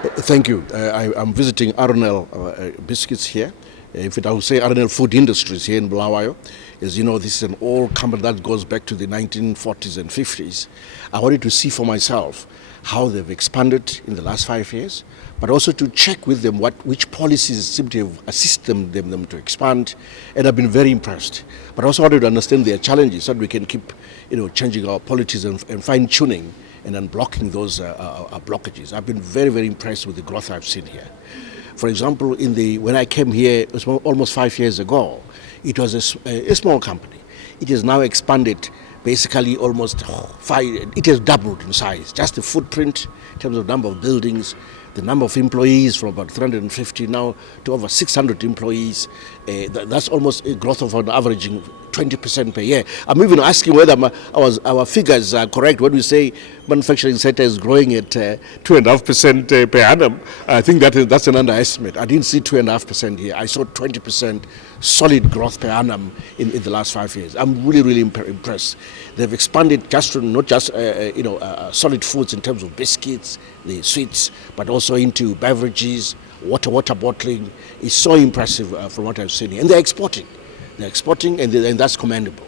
Thank you. I'm visiting Arenel Biscuits here. In fact, I would say Arenel Food Industries here in Bulawayo. As you know, this is an old company that goes back to the 1940s and 50s. I wanted to see for myself how they've expanded in the last 5 years, but also to check with them which policies seem to have assisted them to expand. And I've been very impressed. But I also wanted to understand their challenges so that we can keep changing our policies and fine-tuning and unblocking those blockages. I've been very, very impressed with the growth I've seen here. For example, when I came here, it was almost 5 years ago, it was a small company. It has now expanded basically almost it has doubled in size. Just the footprint in terms of number of buildings, the number of employees from about 350 now to over 600 employees. That's almost a growth of an averaging 20% per year. I'm even asking whether our figures are correct when we say manufacturing sector is growing at 2.5% per annum. I think that's an underestimate. I didn't see 2.5% here. I saw 20% solid growth per annum in the last 5 years. I'm really, really impressed. They've expanded not just solid foods in terms of biscuits, the sweets, but also into beverages, water bottling. It's so impressive from what I've seen here. And they're exporting. And that's commendable.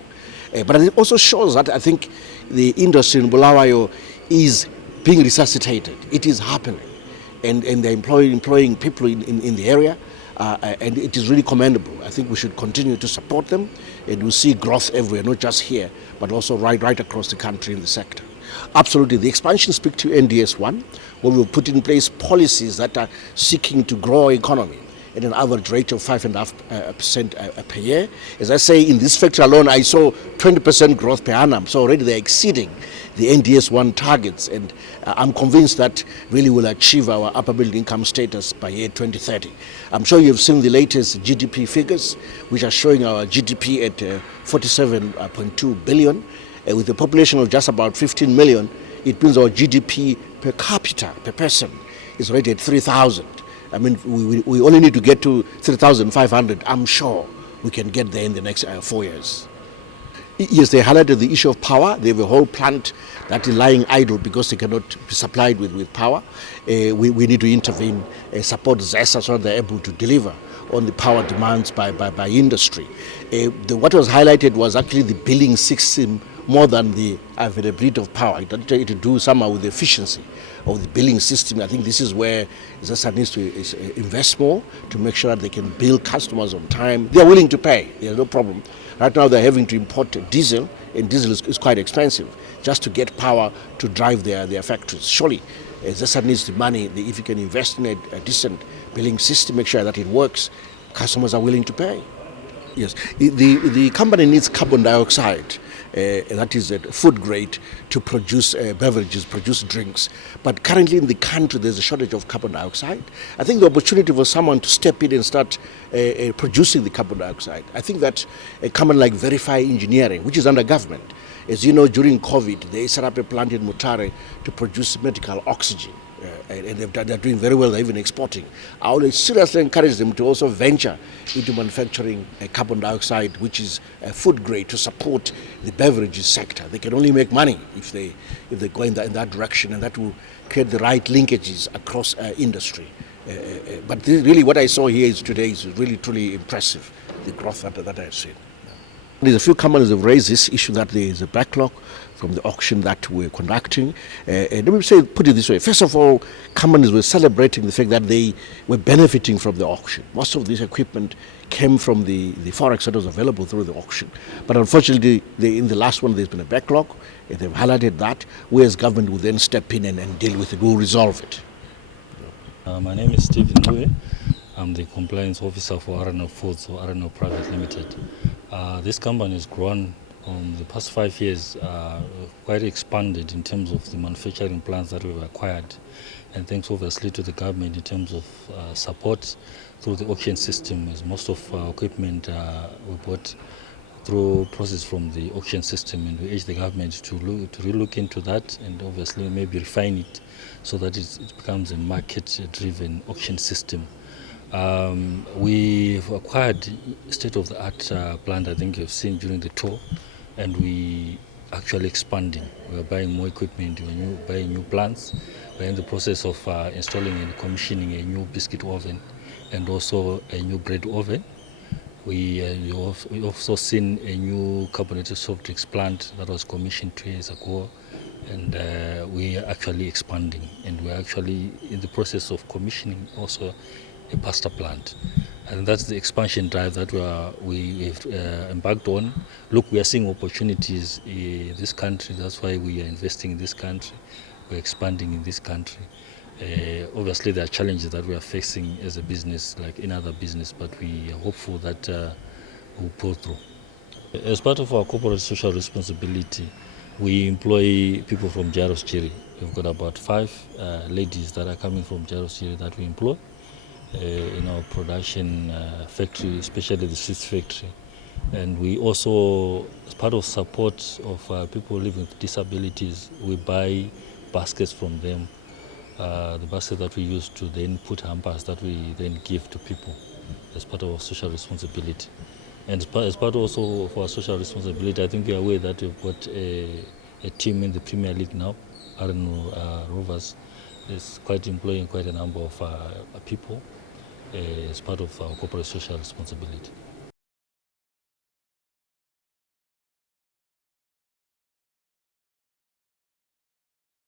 But it also shows that I think the industry in Bulawayo is being resuscitated. It is happening. And they're employing people in the area. And it is really commendable. I think we should continue to support them. And we'll see growth everywhere, not just here, but also right across the country in the sector. Absolutely. The expansion speaks to NDS1, where we'll put in place policies that are seeking to grow our economy at an average rate of 5.5% per year. As I say, in this factory alone, I saw 20% growth per annum. So already they're exceeding the NDS1 targets. And I'm convinced that really will achieve our upper middle income status by year 2030. I'm sure you've seen the latest GDP figures, which are showing our GDP at 47.2 billion. With a population of just about 15 million, it means our GDP per capita, per person, is already at 3,000. I mean, we only need to get to 3,500. I'm sure we can get there in the next 4 years. Yes, they highlighted the issue of power. They have a whole plant that is lying idle because they cannot be supplied with power. We need to intervene, support ZESA so that they're able to deliver on the power demands by industry. What was highlighted was actually the billing system more than the availability of power. It had to do somehow with the efficiency of the billing system. I think this is where ZESA needs to invest more to make sure that they can bill customers on time. They are willing to pay. There's no problem. Right now they're having to import diesel, and diesel is quite expensive just to get power to drive their factories. Surely ZESA needs the money. If you can invest in a decent billing system, make sure that it works, customers are willing to pay. Yes, the company needs carbon dioxide. That is food grade to produce beverages, produce drinks. But currently in the country, there's a shortage of carbon dioxide. I think the opportunity for someone to step in and start producing the carbon dioxide. I think that a company like Verify Engineering, which is under government, as you know, during COVID, they set up a plant in Mutare to produce medical oxygen. And they're doing very well, they're even exporting. I would seriously encourage them to also venture into manufacturing carbon dioxide, which is food grade, to support the beverages sector. They can only make money if they go in that direction, and that will create the right linkages across industry. But really what I saw here today is really, truly impressive, the growth that I've seen. There's a few companies have raised this issue that there is a backlog from the auction that we're conducting. Let me put it this way. First of all, companies were celebrating the fact that they were benefiting from the auction. Most of this equipment came from the forex that was available through the auction. But unfortunately, in the last one, there's been a backlog. They've highlighted that, whereas government will then step in and deal with it, will resolve it. My name is Stephen Ncube. I'm the compliance officer for Arenel Foods, or Arenel Private Limited. This company has grown in the past 5 years, quite expanded in terms of the manufacturing plants that we've acquired, and thanks obviously to the government in terms of support through the auction system, as most of our equipment we bought through process from the auction system, and we urge the government to really look into that and obviously maybe refine it so that it becomes a market-driven auction system. We've acquired state-of-the-art plant, I think you've seen during the tour, and we actually expanding. We are buying more equipment, buying new plants. We're in the process of installing and commissioning a new biscuit oven and also a new bread oven. We also seen a new carbonated soft drinks plant that was commissioned 2 years ago, and we are actually expanding, and we're actually in the process of commissioning also a pasta plant. And that's the expansion drive that we've embarked on. Look, we are seeing opportunities in this country. That's why we are investing in this country. We're expanding in this country. Obviously, there are challenges that we are facing as a business, like in other business, but we are hopeful that we'll pull through. As part of our corporate social responsibility, we employ people from Jaros Chiri. We've got about 5 ladies that are coming from Jaros Chiri that we employ in our production factory, especially the sweets factory. And we also, as part of support of people living with disabilities, we buy baskets from them. The basket that we use to then put hampers that we then give to people as part of our social responsibility. And as part also of our social responsibility, I think you're aware that we've got a team in the Premier League now, Arenel Rovers, is employing quite a number of people as part of our corporate social responsibility.